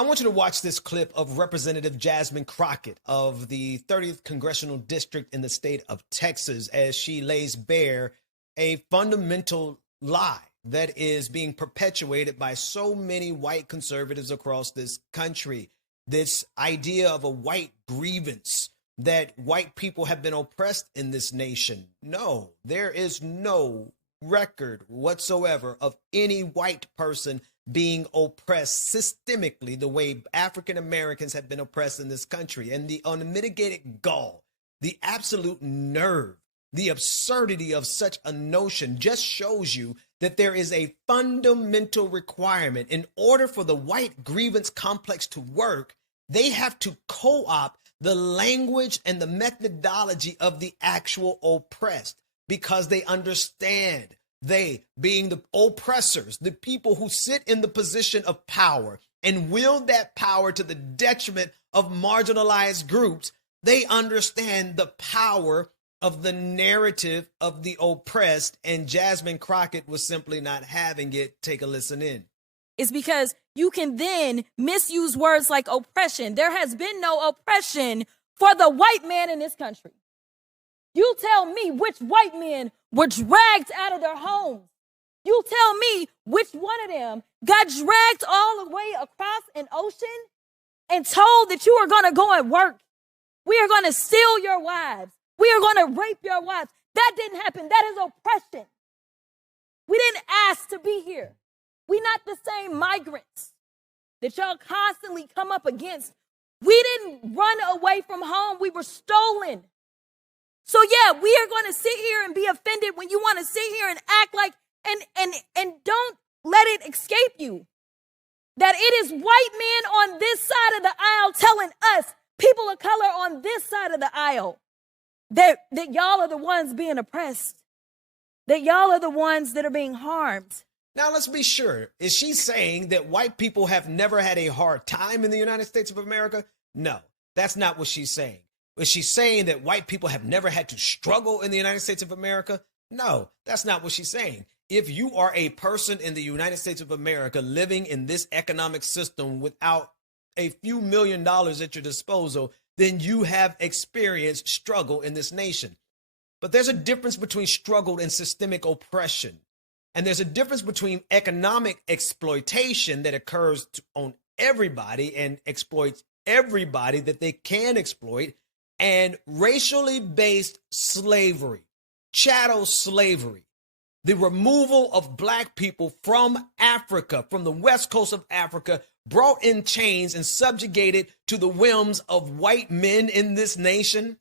I want you to watch this clip of Representative Jasmine Crockett of the 30th Congressional District in the state of Texas as she lays bare a fundamental lie that is being perpetuated by so many white conservatives across this country. This idea of a white grievance, that white people have been oppressed in this nation. No, there is no record whatsoever of any white person being oppressed systemically the way African Americans have been oppressed in this country. And the unmitigated gall, the absolute nerve, the absurdity of such a notion just shows you that there is a fundamental requirement. In order for the white grievance complex to work, they have to co-opt the language and the methodology of the actual oppressed, because they understand, they being the oppressors, the people who sit in the position of power and wield that power to the detriment of marginalized groups, they understand the power of the narrative of the oppressed, and Jasmine Crockett was simply not having it. Take a listen in. It's because you can then misuse words like oppression. There has been no oppression for the white man in this country. You tell me which white men were dragged out of their homes. You tell me which one of them got dragged all the way across an ocean and told that you are going to go and work. We are going to steal your wives. We are going to rape your wives. That didn't happen. That is oppression. We didn't ask to be here. We're not the same migrants that y'all constantly come up against. We didn't run away from home. We were stolen. So yeah, we are going to sit here and be offended when you want to sit here and act like, and don't let it escape you that it is white men on this side of the aisle telling us, people of color on this side of the aisle, that y'all are the ones being oppressed, that y'all are the ones that are being harmed. Now, let's be sure. Is she saying that white people have never had a hard time in the United States of America? No, that's not what she's saying. Is she saying that white people have never had to struggle in the United States of America? No, that's not what she's saying. If you are a person in the United States of America living in this economic system without a few $1 million at your disposal, then you have experienced struggle in this nation. But there's a difference between struggle and systemic oppression. And there's a difference between economic exploitation that occurs on everybody and exploits everybody that they can exploit, and racially based slavery, chattel slavery, the removal of black people from Africa, from the west coast of Africa, brought in chains and subjugated to the whims of white men in this nation,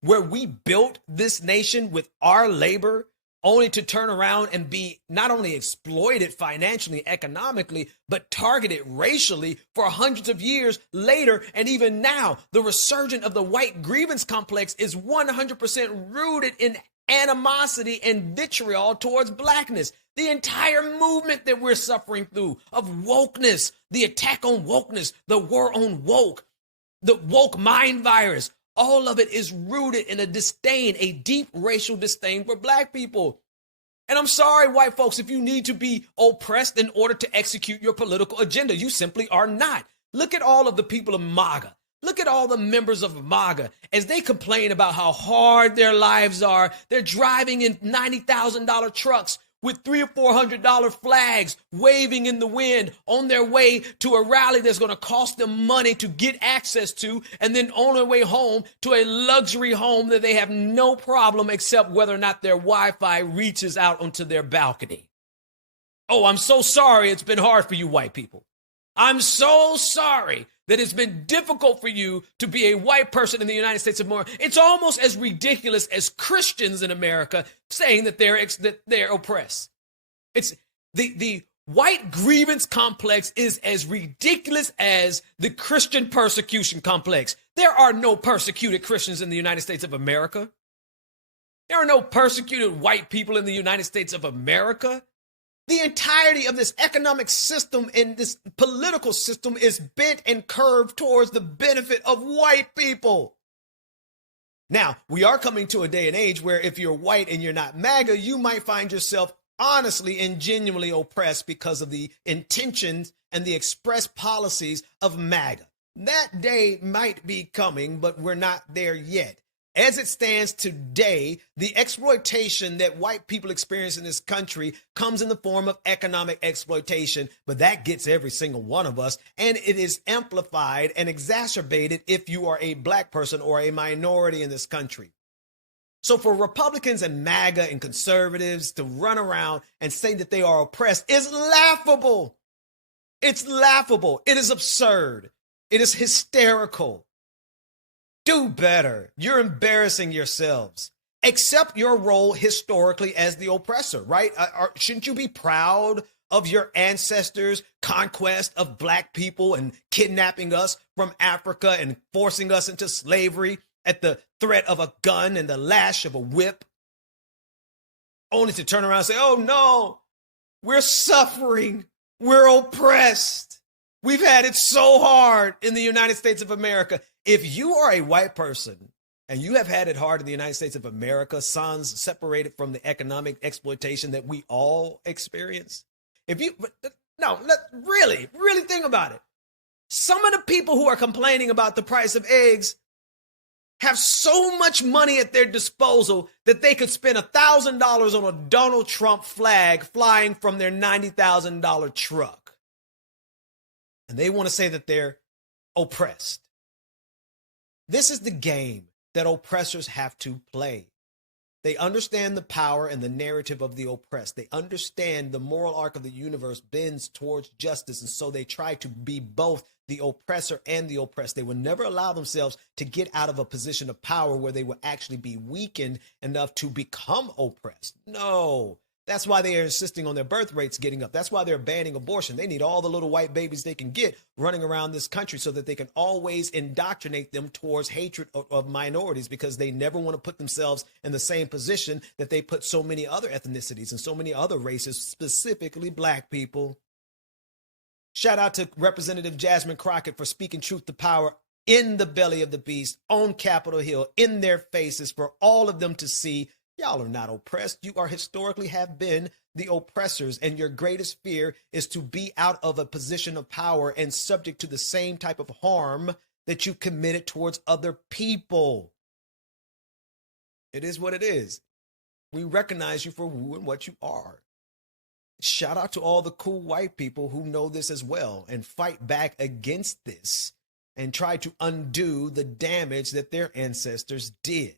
where we built this nation with our labor, only to turn around and be not only exploited financially, economically, but targeted racially for hundreds of years later. And even now, the resurgence of the white grievance complex is 100% rooted in animosity and vitriol towards blackness. The entire movement that we're suffering through of wokeness, the attack on wokeness, the war on woke, the woke mind virus, all of it is rooted in a disdain, a deep racial disdain for black people. And I'm sorry, white folks, if you need to be oppressed in order to execute your political agenda, you simply are not. Look at all of the people of MAGA. Look at all the members of MAGA as they complain about how hard their lives are. They're driving in $90,000 trucks with $300 or $400 flags waving in the wind on their way to a rally that's going to cost them money to get access to, and then on their way home to a luxury home that they have no problem except whether or not their Wi-Fi reaches out onto their balcony. Oh, I'm so sorry it's been hard for you white people. I'm so sorry that it's been difficult for you to be a white person in the United States of America. It's almost as ridiculous as Christians in America saying that they're oppressed. It's the white grievance complex is as ridiculous as the Christian persecution complex. There are no persecuted Christians in the United States of America. There are no persecuted white people in the United States of America. The entirety of this economic system and this political system is bent and curved towards the benefit of white people. Now, we are coming to a day and age where if you're white and you're not MAGA, you might find yourself honestly and genuinely oppressed because of the intentions and the express policies of MAGA. That day might be coming, but we're not there yet. As it stands today, the exploitation that white people experience in this country comes in the form of economic exploitation, but that gets every single one of us, and it is amplified and exacerbated if you are a black person or a minority in this country. So for Republicans and MAGA and conservatives to run around and say that they are oppressed is laughable. It's laughable. It is absurd. It is hysterical. Do better. You're embarrassing yourselves. Accept your role historically as the oppressor, right? Shouldn't you be proud of your ancestors' conquest of black people and kidnapping us from Africa and forcing us into slavery at the threat of a gun and the lash of a whip? Only to turn around and say, oh no, we're suffering. We're oppressed. We've had it so hard in the United States of America. If you are a white person and you have had it hard in the United States of America, sons separated from the economic exploitation that we all experience, really think about it. Some of the people who are complaining about the price of eggs have so much money at their disposal that they could spend $1,000 on a Donald Trump flag flying from their $90,000 truck. And they want to say that they're oppressed. This is the game that oppressors have to play. They understand the power and the narrative of the oppressed. They understand the moral arc of the universe bends towards justice, and so they try to be both the oppressor and the oppressed. They will never allow themselves to get out of a position of power where they will actually be weakened enough to become oppressed. No. That's why they are insisting on their birth rates getting up. That's why they're banning abortion. They need all the little white babies they can get running around this country so that they can always indoctrinate them towards hatred of minorities, because they never want to put themselves in the same position that they put so many other ethnicities and so many other races, specifically black people. Shout out to Representative Jasmine Crockett for speaking truth to power in the belly of the beast on Capitol Hill, in their faces, for all of them to see. Y'all are not oppressed. You are historically have been the oppressors, and your greatest fear is to be out of a position of power and subject to the same type of harm that you committed towards other people. It is what it is. We recognize you for who and what you are. Shout out to all the cool white people who know this as well and fight back against this and try to undo the damage that their ancestors did.